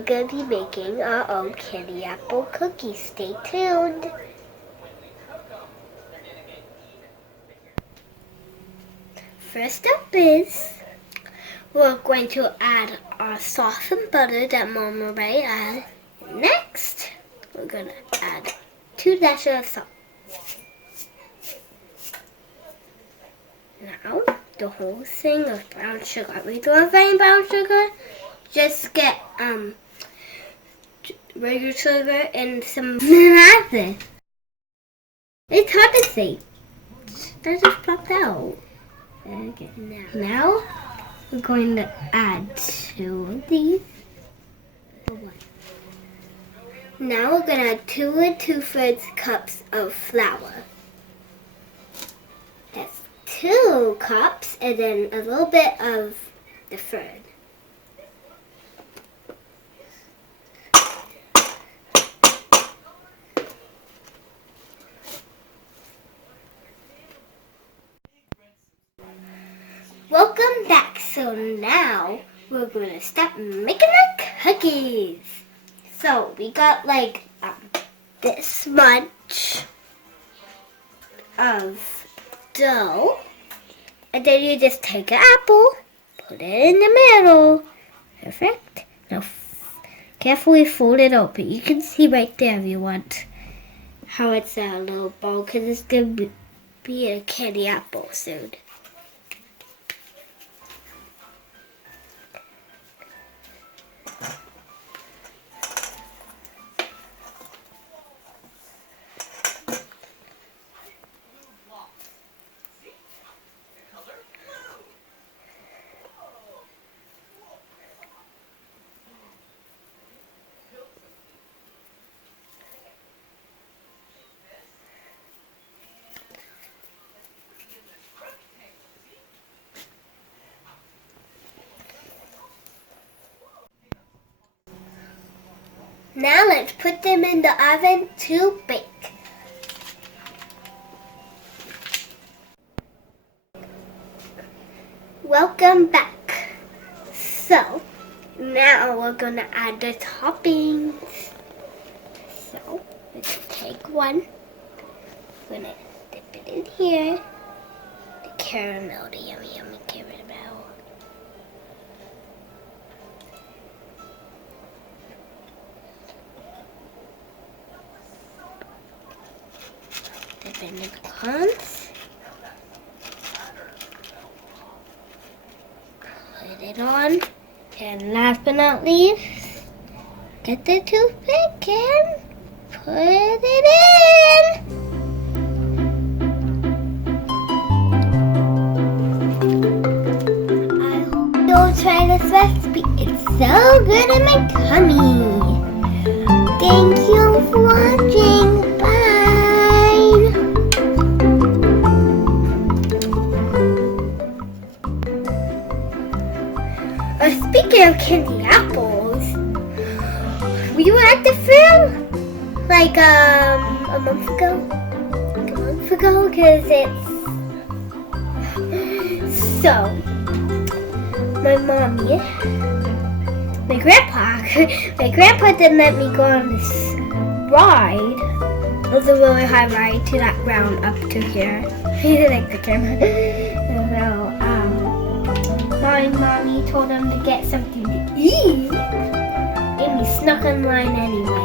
we're going to be making our own candy apple cookies. Stay tuned. First up is we're going to add our sauce and butter that Mama Ray added. Next, we're going to add 2 dashes of salt. Now, the whole thing of brown sugar. We don't have any brown sugar. Just get regular sugar and some molasses. It's hard to see. That just popped out. Okay, now we're going to add 2 of these. Now we're going to add 2 and 2/3 cups of flour. That's 2 cups and then a little bit of the third. Welcome back. So now we're going to start making the cookies. So we got like this much of dough, and then you just take an apple, put it in the middle. Perfect. Now carefully fold it open. You can see right there if you want how it's a little ball, because it's going to be a candy apple soon. Now let's put them in the oven to bake. Welcome back. So now we're going to add the toppings. So let's take one. We're going to dip it in here. The caramel, the yummy, yummy caramel. Dip in the pecans. Put it on. And last but not least, get the toothpick and put it in. I hope you'll try this recipe. It's so good in my tummy. Thank you for watching. Bye. Speaking of candy apples, we were at the fair like a month ago, because it's so my mommy, my grandpa didn't let me go on this ride. It was a really high ride to that ground up to here. He didn't like the camera. My mommy told him to get something to eat, and we snuck in line anyway.